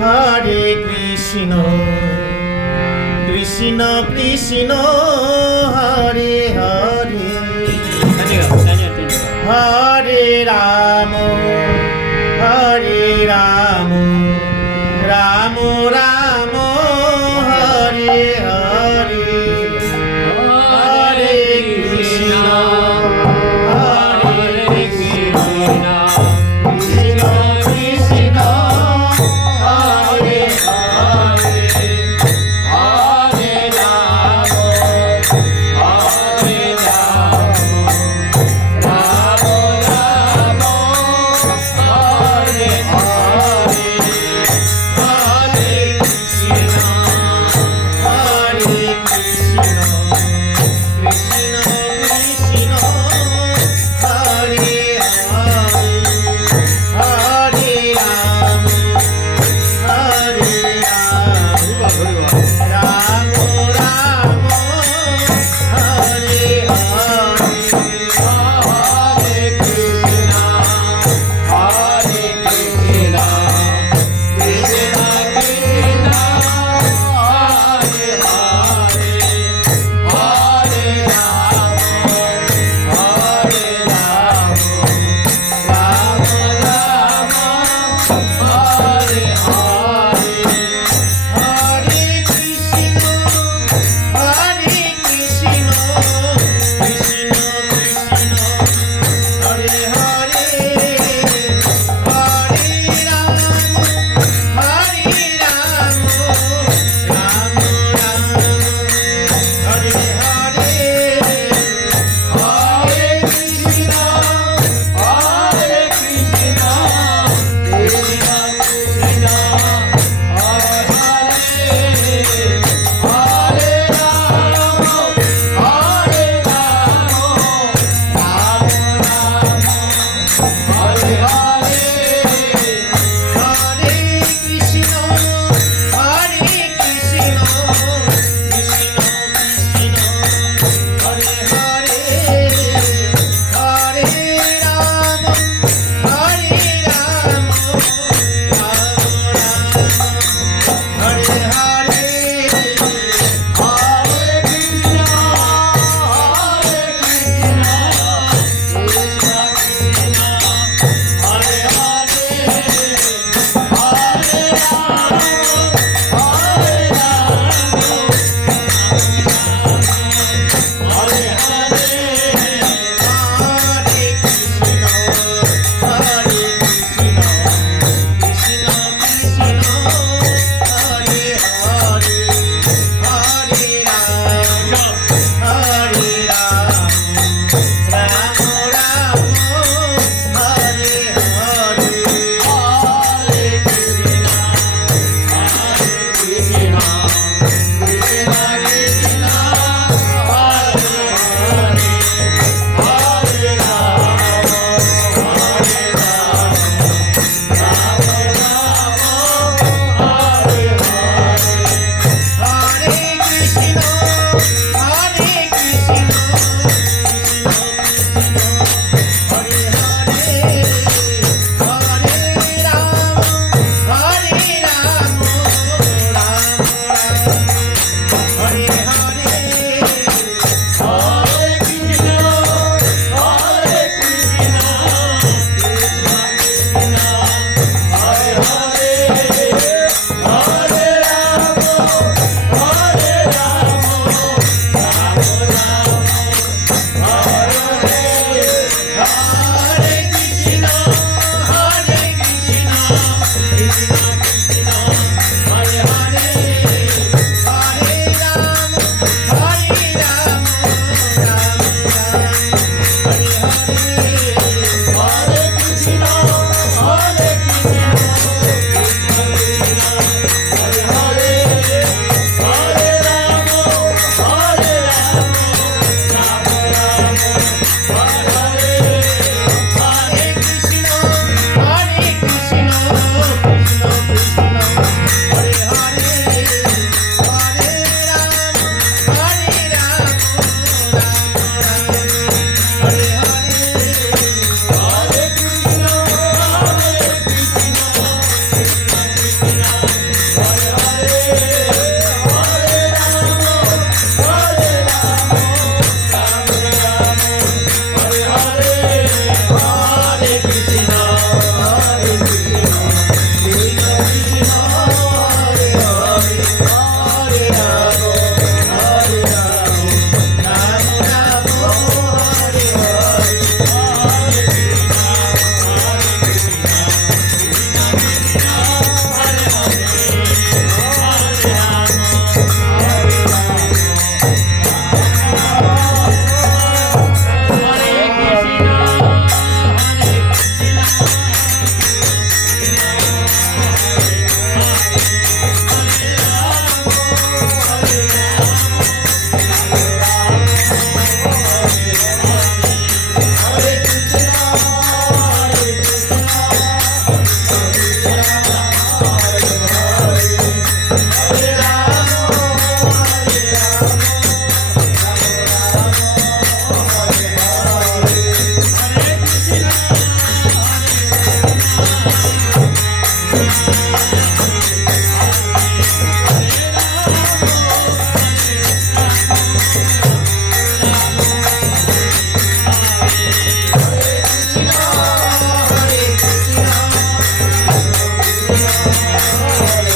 Hare Krishna Krishna Krishna Hare Hare Hare Ram Ram Ram Hare Hare Hare Krishna Hare Krishna Krishna Krishna Hare Hare Hare Ram Ram Ram Hare Hare Hare Krishna Hare Krishna Krishna Krishna Hare Hare Hare Ram Ram Ram Hare Hare Hare Krishna Hare Krishna Krishna Krishna Hare Hare Hare Ram Ram Ram Hare Hare Hare Krishna Krishna Krishna Hare Hare Hare Ram Ram Ram Hare Hare Hare Krishna Hare Krishna Krishna Krishna Hare Hare Hare Ram Ram Ram Hare Hare Hare Krishna Krishna Krishna Hare Hare Hare Ram Ram Hare Hare Hare Krishna Krishna Krishna Hare Hare Hare Ram Hare Hare Hare Krishna Krishna Krishna Hare Hare Hare Ram Hare Ram Ram Ram Hare Hare Hare Krishna Krishna Krishna Krishna Hare Hare Hare Ram Hare Ram Ram Ram Hare Hare Hare Krishna Krishna Krishna Hare Hare Hare Ram Ram Hare Hare Hare Krishna Krishna Krishna Hare Hare Hare Ram Ram Ram Hare Hare Hare Krishna Krishna Krishna Hare Hare Hare Ram Ram Hare Hare Hare Krishna Hare Hare Hare Ram Ram Ram Hare Hare Hare Krishna Krishna Krishna Hare